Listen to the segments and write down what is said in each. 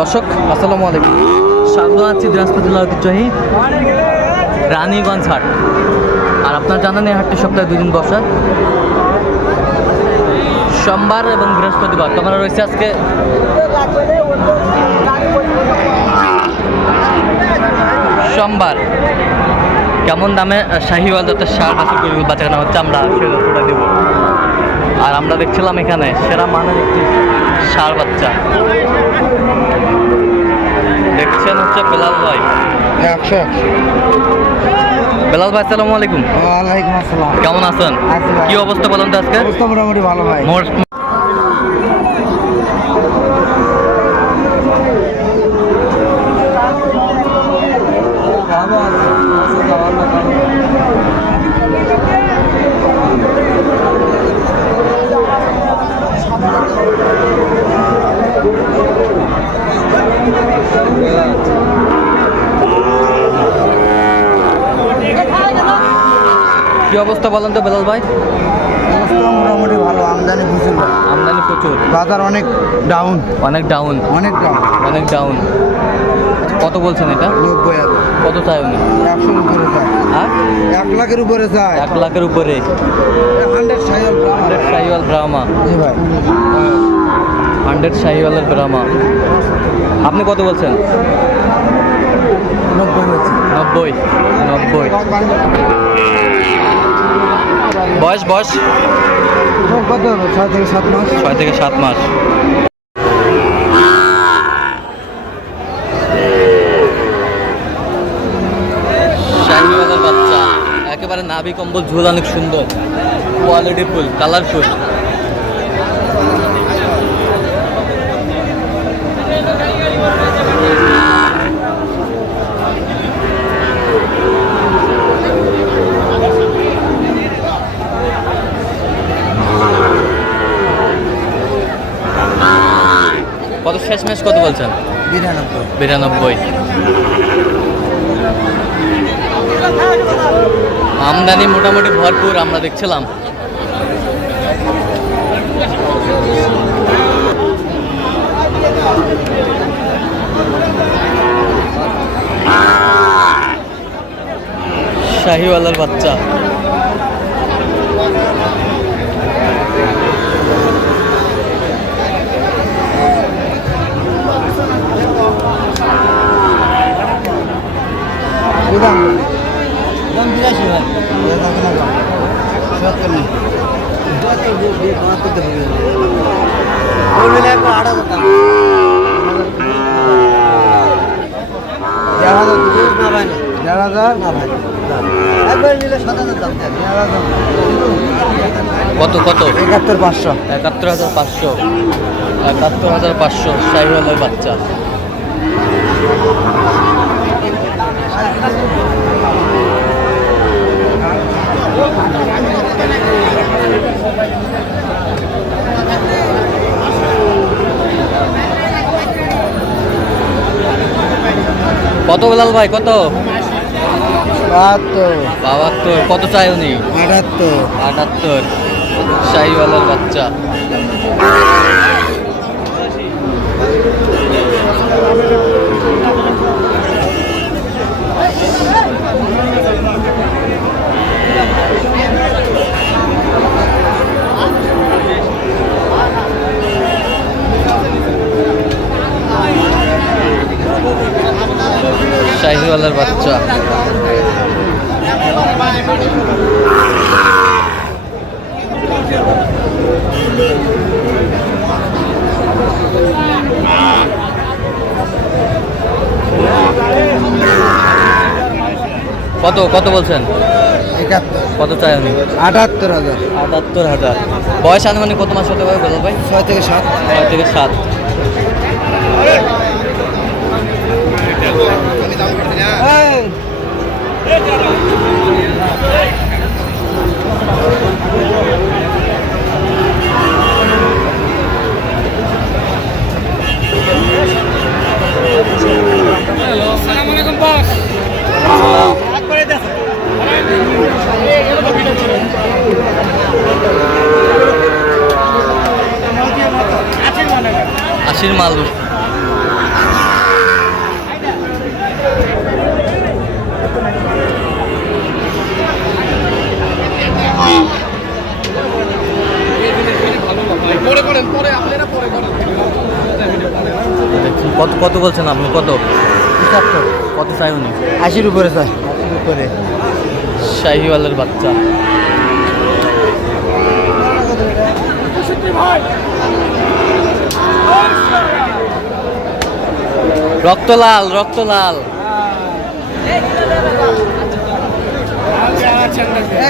দর্শক, আসসালামু আলাইকুম। স্বাগত আছি দিনাজপুর জেলার ঐতিহ্যবাহী রানীগঞ্জ হাট। আর আপনার জানেন এই হাটটি সপ্তাহে দুদিন বসা। সোমবার এবং বৃহস্পতিবার ক্যামেরা রয়েছে আজকে সোমবার। কেমন দামে শাহিওয়াল জাতের সার বাছুর বাচ্চা কেনা হচ্ছে আমরা তথ্যটা দেবো। আর আমরা দেখছিলাম এখানে সেরা মানের একটি সার বাচ্চা। দেখছেন হচ্ছে বেলাল ভাই। একশো একশো বেলাল ভাই আসসালামু আলাইকুম। ওয়ালাইকুম আসসালাম। কেমন আছেন? কি অবস্থা বলেন তো আজকে? অবস্থা মোটামুটি ভালো ভাই। কি অবস্থা বলেন তো বেলাল ভাই? অবস্থা মোটামুটি ভালো আমদানি প্রচুর আমদানি প্রচুর। বাজার অনেক ডাউন অনেক ডাউন অনেক ডাউন অনেক ডাউন কত বলছেন এটা? নব্বই কত চাই উনি? একশোর উপরে চায় হ্যাঁ? এক লাখের উপরে চায় এক লাখের উপরে। Hundred cycle hundred Sahiwal Brahma জি ভাই। হান্ড্রেড শাহিওয়ালের ব্রাহ্মা আপনি কত বলছেন? নব্বই নব্বই বয়স বয়স? কত ছয় থেকে সাত মাস? ছয় থেকে সাত মাস। বাচ্চা। একেবারে নাভি কম্বল ঝুল অনেক সুন্দর। কোয়ালিটি ফুল কালারফুল কত শেষ ম্যাচ কত বলছেন? বিরানব্বই। বিরানব্বই। আমদানি মোটামুটি ভরপুর আমরা দেখছিলাম। শাহিওয়ালার বাচ্চা কি দাম দাম বিরাশি ভাই সত্তর নেই দেড় হাজার না ভাই একবার নিলে সাত হাজার দাম দেড় হাজার কত কত? একাত্তর পাঁচশো। একাত্তর হাজার পাঁচশো। একাত্তর হাজার পাঁচশো। শাহিওয়ালের বাচ্চা। কত বেলাল ভাই কত? বাহাত্তর। বাহাত্তর কত চাই উনি? আটাত্তর। আটাত্তর শাহিওয়ালার বাচ্চা শাহিওয়ালার বাচ্চা কত কত বলছেন? একাত্তর। কত চাই উনি আটাত্তর হাজার। আটাত্তর হাজার। বয়স আনুমানিক কত মাস হতে পারে বেলাল ভাই? ছয় থেকে সাত। ছয় থেকে সাত। কত বলছেন আপনি? কত? পঁচাত্তর। কত চাই উনি আশির উপরে স্যার। আশির উপরে। শাহিওয়ালের বাচ্চা। রক্ত লাল রক্ত লাল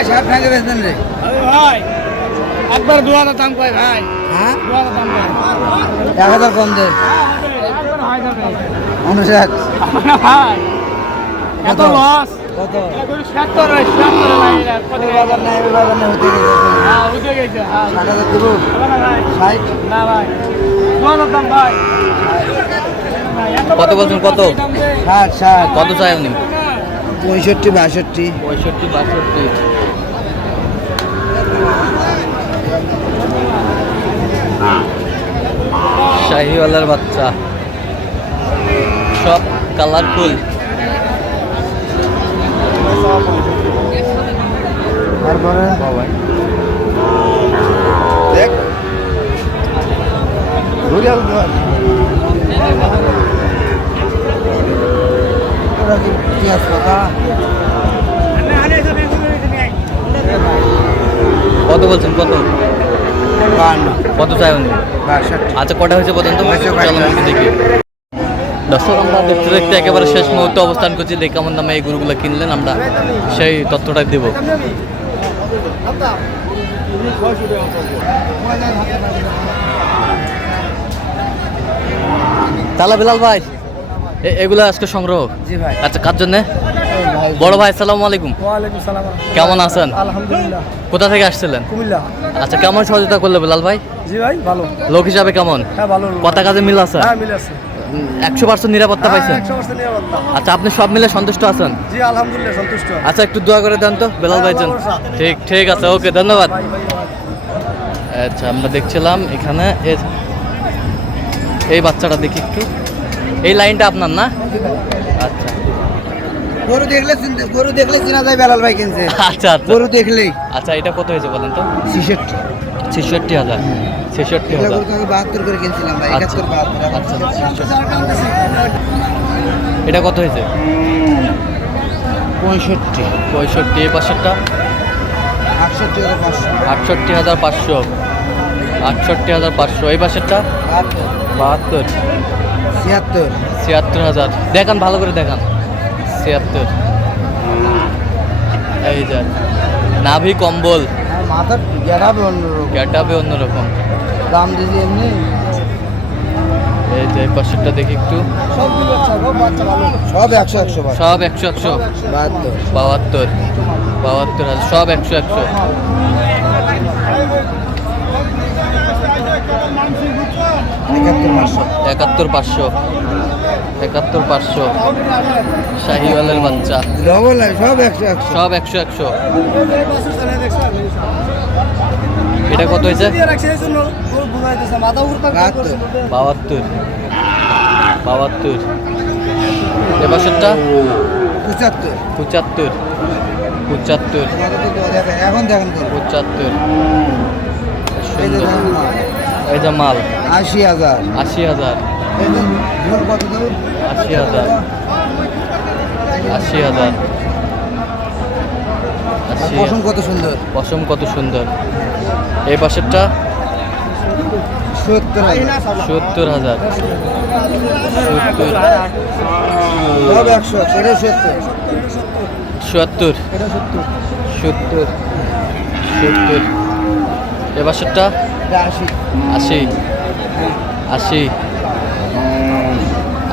সাত রে। ভাই একবার দু হাজার দাম কয় ভাই। হ্যাঁ? এক হাজার কম যাবে উনষাট। ভাই এত কত? লস কত? সত্তর সত্তর বাজার নাই বাজার নাই হতে গেছে। হ্যাঁ গেছে হ্যাঁ। ষাট হাজার দেবো। হবে না ভাই। ষাট? না ভাই। দু হাজার দাম ভাই। কত বলছেন কত? ষাট ষাট। কত চাই উনি পঁয়ষট্টি বাষট্টি। পঁয়ষট্টি বাষট্টি। শাহিওয়ালার বাচ্চা। সব কালারফুল। তারপরে? দেখ। ঘুরে পেঁয়াজ পাতা কত বলছেন? কত? কত চাই উনি? আচ্ছা কটা হয়েছে পর্যন্ত দেখি। দর্শক আমরা দেখতে দেখতে একেবারে শেষ মুহূর্তে অবস্থান করছি। দেখে কেমন দামে এই গরুগুলো কিনলেন আমরা সেই তথ্যটা দেব। তাহলে বিলাল ভাই এগুলো আজকে সংগ্রহ? জি ভাই। আচ্ছা কার জন্যে? বড় ভাই আসসালামু আলাইকুম। কেমন আছেন? আলহামদুলিল্লাহ। কোথা থেকে আসছিলেন? কুমিল্লা। আচ্ছা কেমন সহযোগিতা করল বিলাল ভাই? জি ভাই ভালো। লোক হিসাবে কেমন? হ্যাঁ ভালো। কথা কাজে মিল আছে? হ্যাঁ মিলে আছে। একশো পার্সেন্ট নিরাপত্তা পাইছেন? পার্সেন্ট নিরাপত্তা। আচ্ছা আপনি সব মিলে সন্তুষ্ট আছেন? জি আলহামদুলিল্লাহ সন্তুষ্ট। আচ্ছা একটু দোয়া করে দেন তো বেলাল ভাইজান ঠিক ঠিক আছে ওকে ধন্যবাদ। আচ্ছা আমরা দেখছিলাম এখানে এ- এই বাচ্চাটা দেখি একটু। এই লাইনটা আপনার না? আচ্ছা। গরু দেখলে গরু দেখলে চেনা যায় বেলাল ভাই কিনছে। আচ্ছা আচ্ছা। গরু দেখলেই। আচ্ছা এটা কত হয়েছে বলেন তো? ছিষট্টি। ছেষট্টি হাজার। ছেষট্টি হাজার। বাহাত্তর করে কিনছিলাম ভাই আচ্ছা। একাত্তর বাহাত্তর আচ্ছা। এটা কত হয়েছে? পঁয়ষট্টি। পঁয়ষট্টি এই পাশেরটা? আটষট্টি হাজার পাঁচশো। আটষট্টি হাজার পাঁচশো। আটষট্টি হাজার পাঁচশো। এই পাশেরটা? বাহাত্তর। বাহাত্তর। ছিয়াত্তর। ছিয়াত্তর হাজার। দেখান ভালো করে দেখান। ছিয়াত্তর। এই যে নাভি কম্বল। আর মাথার গেটাবে অন্যরকম। গ্যাটাবে অন্যরকম। দাম দিয়েছি এমনি। এই যে পাশেরটা দেখি একটু। সব একশো একশো সব একশো একশো। বাহাত্তর। বাহাত্তর। বাহাত্তর হাজার সব একশো একশো। একাত্তর পাঁচশো। একাত্তর পাঁচশো। একাত্তর পাঁচশো। শাহিওয়ালের বাচ্চা। ডবল সব একশো একশো। সব একশো একশো। এটা কত হয়েছে? বাহাত্তর। বাহাত্তর। এ পাশেরটা? পঁচাত্তর। পঁচাত্তর। পঁচাত্তর। এখন দেখেন পঁচাত্তর। এই যে মাল। আশি হাজার। আশি হাজার। আশি হাজার আশি হাজার পশম কত সুন্দর? পশম কত সুন্দর। এই পাশেরটা? সত্তর হাজার। সত্তর হাজার। সত্তর। সত্তর। সত্তর। এ আশি। আশি। আশি।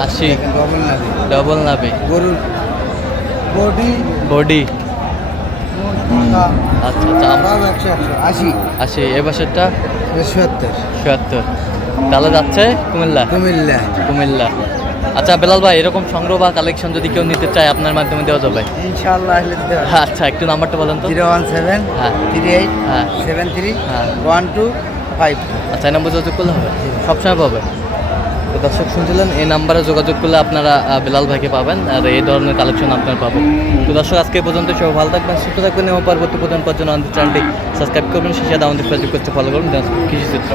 আশি। ডবল নাবে। গরুর বডি বডি আচ্ছা আচ্ছা আশি। আশি এ পাশেরটা এটা সত্তর। সত্তর। তাহলে যাচ্ছে কুমিল্লা? কুমিল্লা। কুমিল্লা। আচ্ছা বেলাল ভাই এরকম সংগ্রহ বা কালেকশন যদি কেউ নিতে চায় আপনার মাধ্যমে দেওয়া যাবে? ইনশাআল্লাহ আসলে দিতে পারব আচ্ছা একটু নাম্বারটা বলেন তো। জিরো ওয়ান সেভেন হ্যাঁ। থ্রি এইট হ্যাঁ। সেভেন থ্রি হ্যাঁ। One two five. আচ্ছা নম্বর যোগাযোগ করলে হবে? সবসময় পাবে? দর্শক শুনছিলেন, এই নাম্বারে যোগাযোগ করলে আপনারা বেলাল ভাইকে পাবেন, আর এই ধরনের কালেকশন আপনারা পাবেন তো দর্শক, আজকে পর্যন্ত সব ভালো থাকবেন, সুস্থ থাকবেন এবং পরবর্তী পর্যন্ত আমাদের চ্যানেলটি সাবস্ক্রাইব করবেন, সেই আমাদের ফেসবুক করতে ফলো করুন কৃষি চিত্র